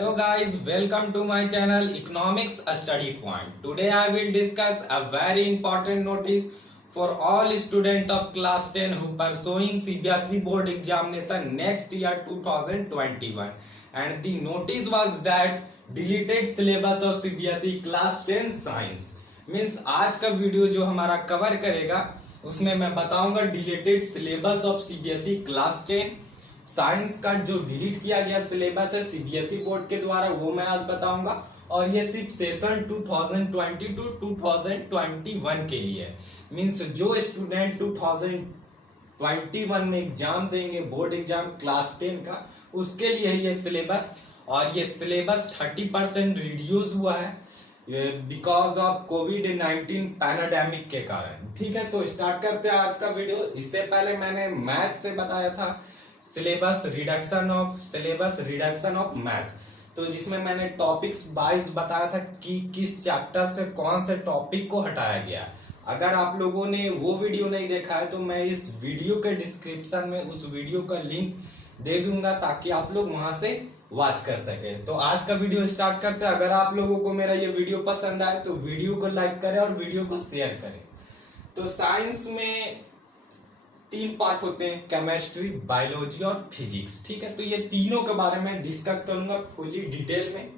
Hello guys, welcome to my channel Economics Study Point. Today I will discuss a very important notice for all students of class 10 who pursuing CBSE board examination next year 2021. And the notice was that deleted syllabus of CBSE class 10 science. Means आज का video जो हमारा cover करेगा उसमें मैं बताऊंगा deleted syllabus of CBSE class 10 science का जो डिलीट किया गया सिलेबस है सीबीएसई बोर्ड के द्वारा, वो मैं आज बताऊंगा। और ये सिर्फ सेशन 2020 टू 2021 के लिए है। मीन्स जो स्टूडेंट 2021 में एग्जाम देंगे बोर्ड एग्जाम क्लास 10 का, उसके लिए ये सिलेबस। और ये सिलेबस 30% रिड्यूस हुआ है बिकॉज ऑफ कोविड-19 पैंडेमिक के कारण। ठीक है, तो स्टार्ट करते हैं आज का वीडियो। इससे पहले मैंने मैथ से बताया था सिलेबस रिडक्शन ऑफ मैथ, तो जिसमें मैंने टॉपिक्स वाइज बताया था कि किस चैप्टर से कौन से टॉपिक को हटाया गया। अगर आप लोगों ने वो वीडियो नहीं देखा है तो मैं इस वीडियो के डिस्क्रिप्शन में उस वीडियो का लिंक दे दूंगा ताकि आप लोग वहां से वॉच कर सके। तो आज का वीडियो स्टार्ट करते हैं। अगर आप लोगों को मेरा ये वीडियो पसंद आए तो वीडियो को लाइक करें और वीडियो को शेयर करें। तो साइंस में 3 पार्ट होते हैं, केमिस्ट्री, बायोलॉजी और फिजिक्स। ठीक है, तो ये तीनों के बारे में डिस्कस करूंगा फुली डिटेल में।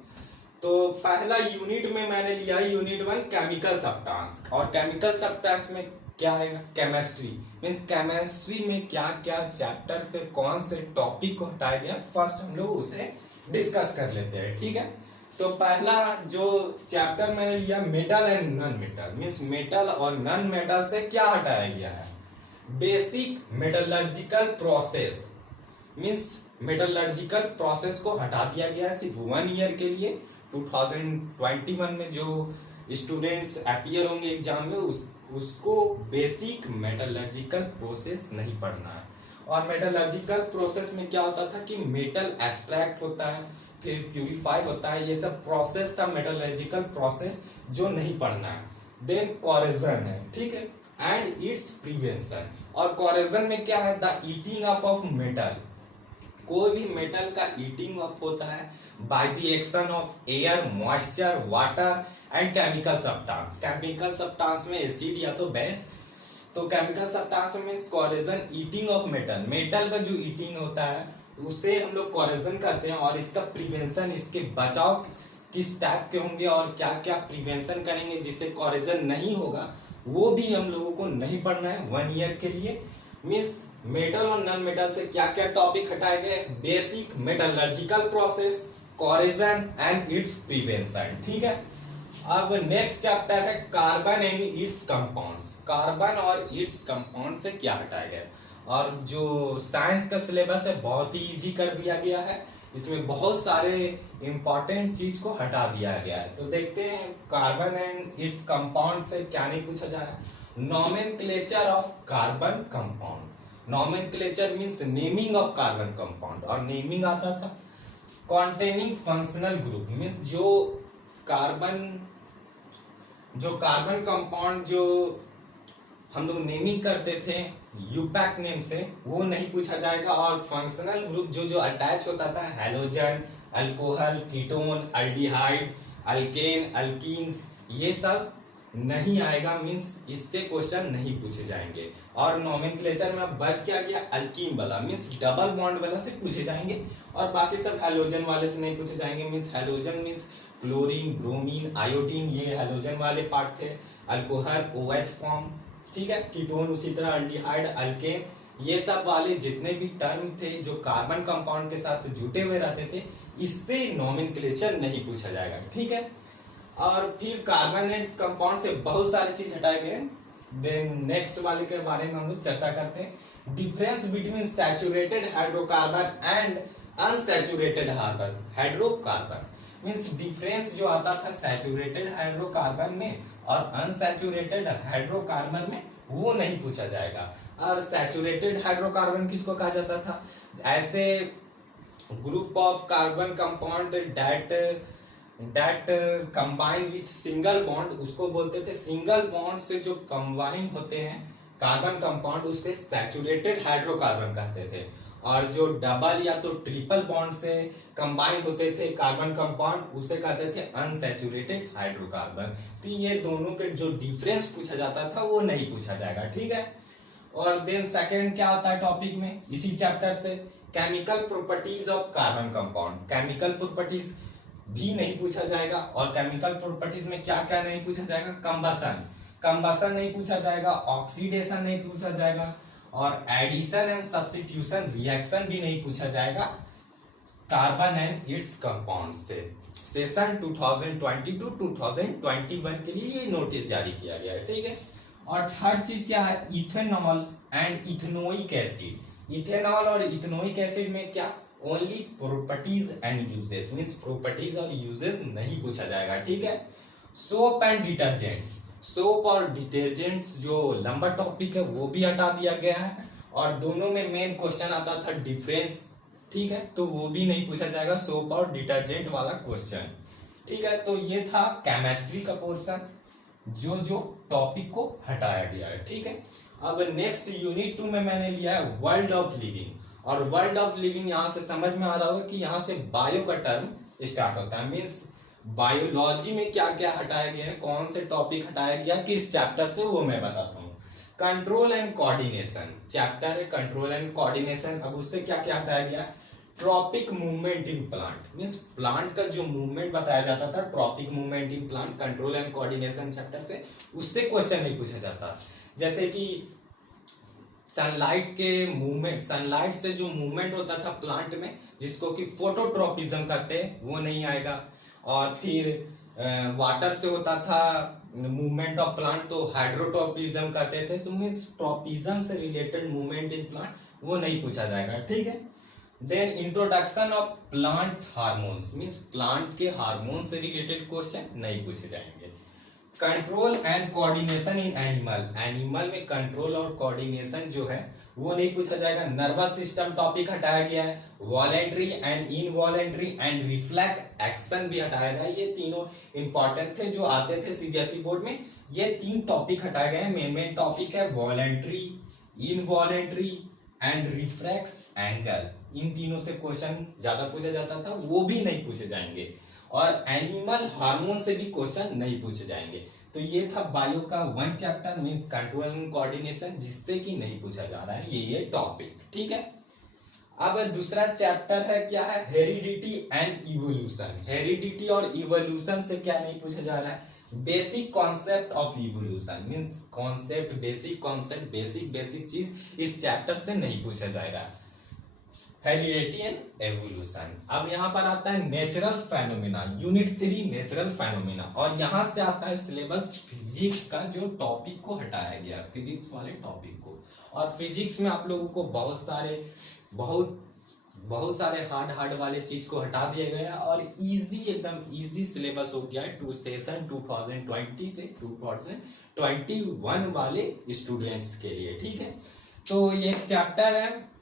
तो पहला यूनिट में मैंने लिया यूनिट 1 केमिकल सब्सटेंस। और केमिकल सब्सटेंस में क्या है? केमिस्ट्री। मीन्स केमिस्ट्री में क्या क्या चैप्टर से कौन से टॉपिक को हटाया गया, फर्स्ट हम लोग उसे डिस्कस कर लेते हैं। ठीक है, तो पहला जो चैप्टर मैंने लिया metal and non metal. Means metal और नॉन मेटल से क्या हटाया गया है? Basic metallurgical process. Means metallurgical process को हटा दिया गया है सिर्फ 1 ईयर के लिए। 2021 में जो स्टूडेंट्स अपीयर होंगे एग्जाम में उसको बेसिक मेटलर्जिकल प्रोसेस नहीं पढ़ना है। और मेटलर्जिकल प्रोसेस में क्या होता था कि मेटल एक्सट्रैक्ट होता है, फिर प्यूरिफाई होता है, ये सब प्रोसेस था मेटलर्जिकल प्रोसेस जो नहीं पढ़ना है। देन कोरेजन है, ठीक है, एंड इट्स प्रिवेंशन। और कोरेजन में क्या है? The eating up of metal. कोई भी मेटल का ईटिंग अप होता है by the action of air, moisture, water and chemical substance. Chemical substance में एसिड या तो बेस। तो chemical substance means corrosion, eating of metal. Metal का जो ईटिंग होता है उसे हम लोग कोरेजन कहते हैं। और इसका प्रिवेंशन, इसके बचाव किस टाइप के होंगे और क्या क्या प्रिवेंशन करेंगे जिससे कोरेजन नहीं होगा, वो भी हम लोगों को नहीं पढ़ना है 1 ईयर के लिए। मींस मेटल और नॉन मेटल से क्या क्या टॉपिक हटाए गए? Basic metallurgical process, corrosion and its prevention. ठीक है, अब नेक्स्ट चैप्टर है carbon and its compounds. Carbon और इट्स कंपाउंड से क्या हटाया गया? और जो साइंस का सिलेबस है बहुत ही इजी कर दिया गया है। इसमें बहुत सारे इंपॉर्टेंट चीज को हटा दिया गया है। तो देखते हैं कार्बन एंड इट्स कंपाउंड से क्या नहीं पूछा जा रहा है। Nomenclature of carbon compound. Nomenclature means naming of carbon compound. और नेमिंग आता था कॉन्टेनिंग फंक्शनल ग्रुप। मींस जो कार्बन कंपाउंड जो हम लोग नेमिंग करते थे यूपैक नेम से, वो नहीं पूछा जाएगा। और फंक्शनल ग्रुप जो अटैच होता था, halogen, alcohol, ketone, aldehyde, alkane, alkenes, ये सब नहीं आएगा। मींस इससे क्वेश्चन नहीं पूछे जाएंगे। और नोमेनक्लेचर में बच क्या गया? अल्कीन वाला, मींस डबल बॉन्ड वाला से पूछे जाएंगे। और बाकी सब हैलोजन वाले से नहीं पूछे जाएंगे। Means halogen means chlorine, bromine, iodine, ये हैलोजन वाले पार्ट थे। अल्कोहल OH फॉर्म, ठीक है। कीटोन उसी तरह, अल्डिहाइड, अल्केन, ये सब वाले जितने भी टर्म थे जो कार्बन कंपाउंड के साथ जुटे हुए रहते थे, इससे नोमेनक्लेचर नहीं पूछा जाएगा। ठीक है, और फिर कार्बन एंड कंपाउंड से बहुत सारी चीज हटाए गए। देन नेक्स्ट वाले के बारे में हम लोग चर्चा करते हैं। Difference between saturated hydrocarbon and unsaturated hydrocarbon. Means difference जो आता था सैचुरेटेड हाइड्रोकार्बन में और अनसैचुरेटेड हाइड्रोकार्बन में, वो नहीं पूछा जाएगा। और सैचुरेटेड हाइड्रोकार्बन किसको कहा जाता था? ऐसे group of carbon compound that combine with single bond, उसको बोलते थे। सिंगल बॉन्ड से जो कंबाइन होते हैं कार्बन कंपाउंड, उसके सैचुरेटेड हाइड्रोकार्बन कहते थे। और जो डबल या तो ट्रिपल बॉन्ड से कंबाइंड होते थे कार्बन कंपाउंड उसे कहते थे अनसैचुरेटेड हाइड्रोकार्बन। तो ये दोनों के जो डिफरेंस पूछा जाता था वो नहीं पूछा जाएगा, ठीक है। और देन सेकंड क्या आता है टॉपिक में इसी चैप्टर से, chemical properties of carbon compound. Chemical properties भी नहीं पूछा जाएगा। और केमिकल प्रॉपर्टीज में क्या क्या नहीं पूछा जाएगा, कंबसन नहीं पूछा जाएगा, ऑक्सीडेशन नहीं पूछा जाएगा, और एडिशन एंड सब्स्टिट्यूशन रिएक्शन भी नहीं पूछा जाएगा कार्बन एंड इट्स कंपाउंड से। सेशन 2020 टू 2021 के लिए ये नोटिस जारी किया गया है, ठीक है। और थर्ड चीज क्या है, ethanol and ethanoic acid. Ethanol और इथेनोइक एसिड में क्या, only properties and uses, means properties और यूजेस नहीं पूछा जाएगा, ठीक है। सोप एंड डिटर्जेंट्स, सोप और डिटर्जेंट्स जो लंबा टॉपिक है वो भी हटा दिया गया है। और दोनों में मेन क्वेश्चन आता था डिफरेंस, ठीक है, तो वो भी नहीं पूछा जाएगा सोप और डिटर्जेंट वाला क्वेश्चन, ठीक है। तो ये था केमिस्ट्री का पोर्शन जो टॉपिक को हटाया गया है, ठीक है। अब नेक्स्ट यूनिट 2 में मैंने लिया है वर्ल्ड ऑफ लिविंग। और वर्ल्ड ऑफ लिविंग यहाँ से समझ में आ रहा होगा कि यहाँ से बायो का टर्म स्टार्ट होता है, मीन्स बायोलॉजी में क्या क्या हटाया गया है, कौन से टॉपिक हटाया गया किस चैप्टर से, वो मैं बताता हूँ। कंट्रोल एंड कोऑर्डिनेशन चैप्टर है, कंट्रोल एंड कोऑर्डिनेशन। अब उससे क्या क्या हटाया गया, tropic movement in plant, means plant का जो मूवमेंट बताया जाता था, tropic movement in plant, control and coordination chapter से उससे क्वेश्चन नहीं पूछा जाता। जैसे कि सनलाइट के मूवमेंट, सनलाइट से जो मूवमेंट होता था प्लांट में जिसको कि फोटोट्रॉपिज्म कहते हैं, वो नहीं आएगा। और फिर वाटर से होता था मूवमेंट ऑफ प्लांट, तो हाइड्रोट्रॉपिज्म कहते थे। तो मींस ट्रॉपिज्म से रिलेटेड मूवमेंट इन प्लांट वो नहीं पूछा जाएगा, ठीक है। Then introduction of plant hormones, means plant के हार्मोन से रिलेटेड क्वेश्चन नहीं पूछे जाएंगे। Control and coordination in animal, animal में कंट्रोल और कोऑर्डिनेशन जो है वो नहीं पूछा जाएगा। नर्वस सिस्टम टॉपिक हटाया गया है। Voluntary and involuntary and reflex action भी हटाया गया। ये तीनों इंपॉर्टेंट थे जो आते थे सीबीएसई बोर्ड में। ये 3 टॉपिक हटाए गए हैं। मेन टॉपिक है voluntary, involuntary and reflex angle. इन तीनों से क्वेश्चन ज्यादा पूछा जाता था, वो भी नहीं पूछे जाएंगे। और एनिमल हार्मोन से भी क्वेश्चन नहीं पूछे जाएंगे। तो ये था बायो का 1 chapter means control and coordination, जिससे कि नहीं पूछा जा रहा है ये टॉपिक, ठीक है। अब दूसरा चैप्टर है क्या है, हेरिडिटी एंड इवोल्यूशन। हेरिडिटी और इवोल्यूशन से क्या नहीं पूछा जा रहा है, basic concept of evolution, means concept, basic concept, basic चीज इस चैप्टर से नहीं पूछा जाएगा। Heredity and evolution. अब यहाँ पर आता है natural phenomena, unit 3 natural phenomena. और यहाँ से आता है सिलेबस फिजिक्स का जो टॉपिक को हटाया गया, फिजिक्स वाले टॉपिक को। और फिजिक्स में आप लोगों को बहुत सारे हार्ड वाले चीज को हटा दिया गया और एकदम इजी सिलेबस हो गया है सेशन 2020 से 2021 वाले स्टूडेंट्स के लिए, ठीक है। तो ये एक चैप्टर है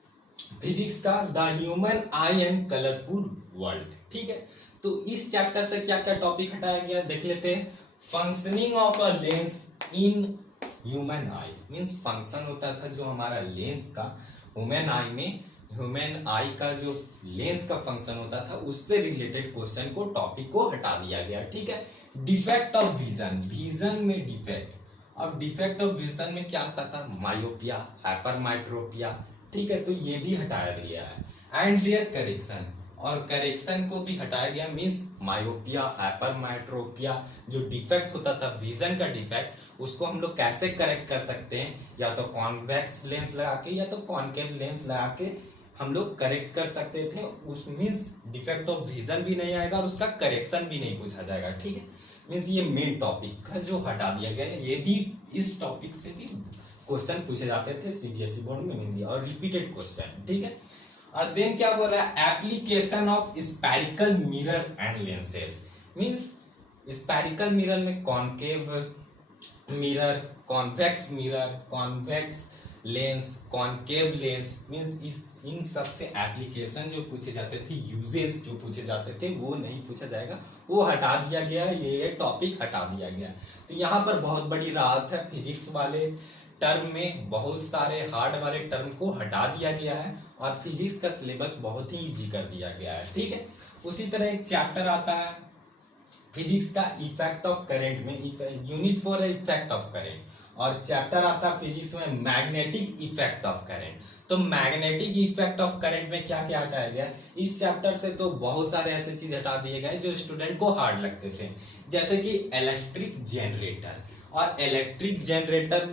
फिजिक्स का, the human I and colourful world, ठीक है। तो इस चैप्टर से क्या क्या टॉपिक हटाया गया देख लेते हैं। Functioning of a lens in human I, means function होता था जो हमारा लेंस का ह्यूमन आई का जो लेंस का फंक्शन होता था उससे रिलेटेड क्वेश्चन को टॉपिक को हटा दिया गया, ठीक है। डिफेक्ट ऑफ विजन में डिफेक्ट। अब डिफेक्ट ऑफ विजन में क्या आता था, मायोपिया, हाइपरमेट्रोपिया, ठीक है। तो ये भी हटाया गया है। एंड देयर करेक्शन, और करेक्शन को भी हटाया गया, मींस मायोपिया, हाइपरमेट्रोपिया जो डिफेक्ट होता था विजन का डिफेक्ट, उसको हम लोग कैसे करेक्ट कर सकते हैं, या तो कॉन्वेक्स लेंस लगा के या तो कॉनकेव लेंस लगा के हम लोग करेक्ट कर सकते थे। उस मींस डिफेक्ट ऑफ विजन भी नहीं आएगा और उसका करेक्शन भी नहीं पूछा जाएगा, ठीक है। मींस ये मेन टॉपिक का जो हटा दिया गया है, ये भी इस टॉपिक से भी क्वेश्चन पूछे जाते थे सीबीएसई बोर्ड में हिंदी और रिपीटेड क्वेश्चन, ठीक है। और देन क्या बोल रहा है, application of spherical mirror and lenses, means spherical mirror में concave mirror, convex lens, concave lens, means इन सब से एप्लीकेशन जो पूछे जाते थे, यूजेस जो पूछे जाते थे, वो नहीं पूछा जाएगा, वो हटा दिया गया, ये टॉपिक हटा दिया गया। तो यहाँ पर बहुत बड़ी राहत है फिजिक्स वाले टर्म में बहुत सारे हार्ड वाले टर्म को हटा दिया गया है और फिजिक्स का सिलेबस बहुत ही इजी कर दिया गया है, ठीक है। उसी तरह एक चैप्टर आता है फिजिक्स का इफेक्ट ऑफ करंट में, unit for effect of current, और चैप्टर आता है फिजिक्स में मैग्नेटिक इफेक्ट ऑफ करंट। तो मैग्नेटिक इफेक्ट ऑफ करंट में क्या क्या हटाया गया इस चैप्टर से, तो बहुत सारे ऐसे चीज हटा दिए गए जो स्टूडेंट को हार्ड लगते थे, जैसे कि इलेक्ट्रिक जनरेटर। और इलेक्ट्रिक जनरेटर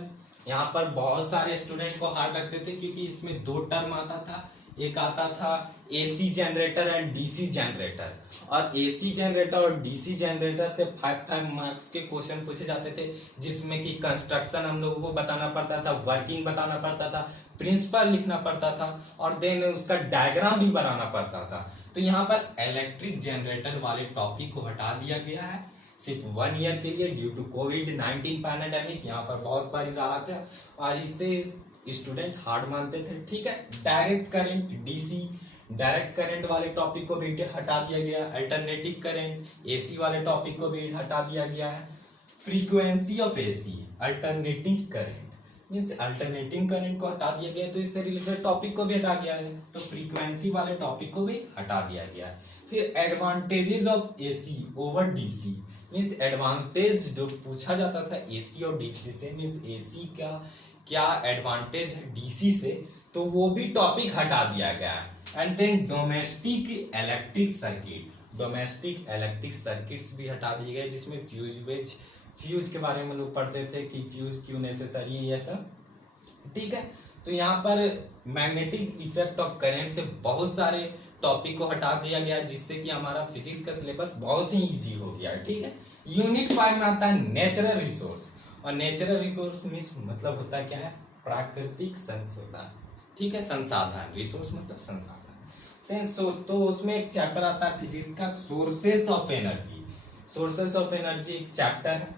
यहाँ पर बहुत सारे स्टूडेंट को हार्ड लगते थे क्योंकि इसमें दो टर्म आता था, एक आता था AC generator and DC generator. और एसी जनरेटर और डीसी जनरेटर से 5 मार्क्स के क्वेश्चन पूछे जाते थे, जिसमें कि कंस्ट्रक्शन हम लोगों को बताना पड़ता था, वर्किंग बताना पड़ता था, प्रिंसिपल लिखना पड़ता था और देन उसका डायग्राम भी बनाना पड़ता था। तो यहाँ पर इलेक्ट्रिक जनरेटर वाले टॉपिक को हटा दिया गया है सिर्फ 1 ईयर के लिए ड्यू टू कोविड-19 पैंडेमिक। यहाँ पर बहुत बड़ी राहत है और इससे स्टूडेंट हार्ड मानते थे, ठीक है। Direct current DC, direct current वाले टॉपिक को भी हटा दिया गया। अल्टरनेटिंग करंट एसी वाले टॉपिक को भी हटा दिया गया है। Frequency of AC, alternating current means alternating current को हटा दिया गया, तो इससे रिलेटेड टॉपिक को भी हटा गया है, तो फ्रीक्वेंसी वाले टॉपिक को भी हटा दिया गया है। फिर advantages of AC over DC means advantage जो पूछा जाता था एसी और डीसी से, मींस एसी का क्या एडवांटेज है डीसी से, तो वो भी टॉपिक हटा दिया गया है। And then domestic electric circuit, domestic electric circuits भी हटा दिए गए, जिसमें फ्यूज के बारे में लोग पढ़ते थे कि फ्यूज क्यों नेसेसरी है, ये सब, ठीक है। तो यहाँ पर मैग्नेटिक इफेक्ट ऑफ करंट से बहुत सारे टॉपिक को हटा दिया गया, जिससे कि हमारा फिजिक्स का सिलेबस बहुत ही इजी हो गया है, ठीक है। यूनिट 5 में आता है नेचुरल रिसोर्स, और नेचुरल रिसोर्स मींस मतलब होता है क्या है, प्राकृतिक संसाधन, ठीक है। संसाधन, रिसोर्स मतलब संसाधन। तो उसमें एक चैप्टर आता है फिजिक्स का sources of energy. Sources of energy एक चैप्टर है।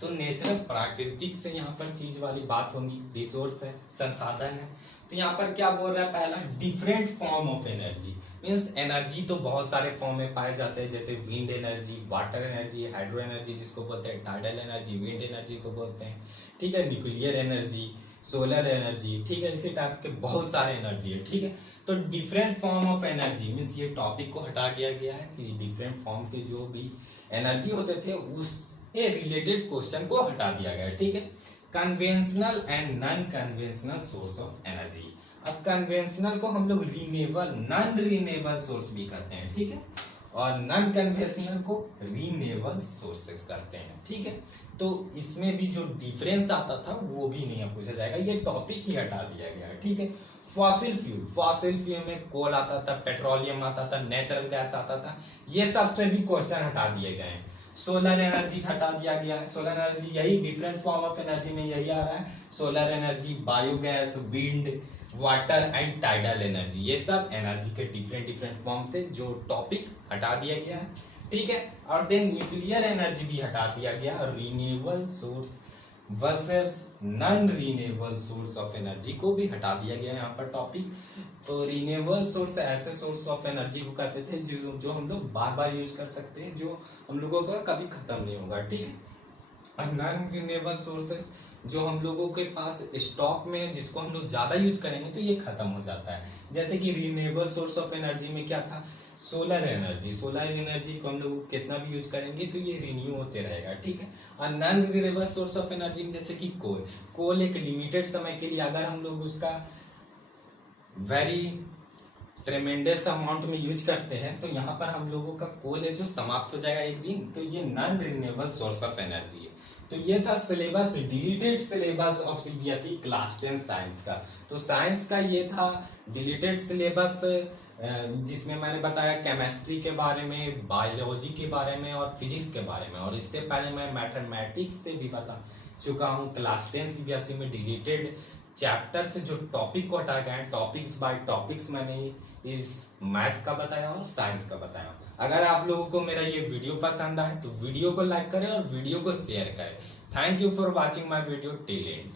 तो नेचुरल प्राकृतिक से यहाँ पर चीज वाली बात होगी, रिसोर्स है, संसाधन है। तो यहाँ पर क्या बोल रहा है, पहला different form of energy means energy तो बहुत सारे फॉर्म में पाए जाते हैं, जैसे wind energy, water energy, hydro energy जिसको बोलते हैं, टाइडल एनर्जी, विंड एनर्जी को बोलते हैं, ठीक है, न्यूक्लियर एनर्जी, सोलर एनर्जी, ठीक है, इसी टाइप के बहुत सारे एनर्जी है, ठीक है। तो different form of energy means ये टॉपिक को हटा दिया गया है कि डिफरेंट फॉर्म के जो भी एनर्जी होते थे उससे रिलेटेड क्वेश्चन को हटा दिया गया, ठीक है। Conventional and non conventional source of energy. अब कन्वेंशनल को हम लोग रिन्यूएबल, नॉन रिन्यूएबल सोर्स भी कहते हैं, ठीक है, और नॉन कन्वेंशनल को रिन्यूएबल सोर्सेस कहते हैं, ठीक है। तो इसमें भी जो डिफरेंस आता था वो भी नहीं पूछा जाएगा, ये टॉपिक ही हटा दिया गया है, ठीक है। फॉसिल फ्यूल में कोल आता था, पेट्रोलियम आता था, नेचुरल गैस आता था, ये सब से भी क्वेश्चन हटा दिए गए हैं। सोलर एनर्जी हटा दिया गया है। सोलर एनर्जी यही डिफरेंट फॉर्म ऑफ एनर्जी में यही आ रहा है, solar energy, biogas, wind, water and tidal energy, ये सब एनर्जी के डिफरेंट फॉर्म थे जो टॉपिक हटा दिया गया है, ठीक है। और देन न्यूक्लियर एनर्जी भी हटा दिया गया, और renewable source versus non renewable source of energy को भी हटा दिया गया यहाँ पर टॉपिक। तो रिन्यूएबल सोर्स ऐसे सोर्स ऑफ एनर्जी को कहते थे जो हम लोग बार बार यूज कर सकते हैं, जो हम लोगों का कभी खत्म नहीं होगा, ठीक है। और नॉन रिन्यूएबल सोर्सेस जो हम लोगों के पास स्टॉक में है, जिसको हम लोग ज्यादा यूज करेंगे तो ये खत्म हो जाता है। जैसे कि रिन्यूएबल सोर्स ऑफ एनर्जी में क्या था, सोलर एनर्जी। सोलर एनर्जी को हम लोग कितना भी यूज करेंगे तो ये रिन्यू होते रहेगा, ठीक है। और non renewable source of energy में जैसे कि कोल एक लिमिटेड समय के लिए अगर हम लोग उसका वेरी ट्रेमेंडस अमाउंट में यूज करते हैं तो यहाँ पर हम लोगों का कोल है जो समाप्त हो जाएगा एक दिन, तो ये non renewable source of energy है। तो ये था syllabus, deleted syllabus of CBSE class 10 science का। तो साइंस का ये था डिलीटेड सिलेबस, जिसमें मैंने बताया केमिस्ट्री के बारे में, बायोलॉजी के बारे में और फिजिक्स के बारे में, और इससे पहले मैं मैथमेटिक्स से भी बता चुका हूँ। क्लास 10 सीबीएसई में डिलीटेड चैप्टर से जो टॉपिक को हटाया गया है, टॉपिक्स बाय टॉपिक्स मैंने इस मैथ का बताया और साइंस का बताया। अगर आप लोगों को मेरा ये वीडियो पसंद आए तो वीडियो को लाइक करें और वीडियो को शेयर करें। Thank you for watching my video till and.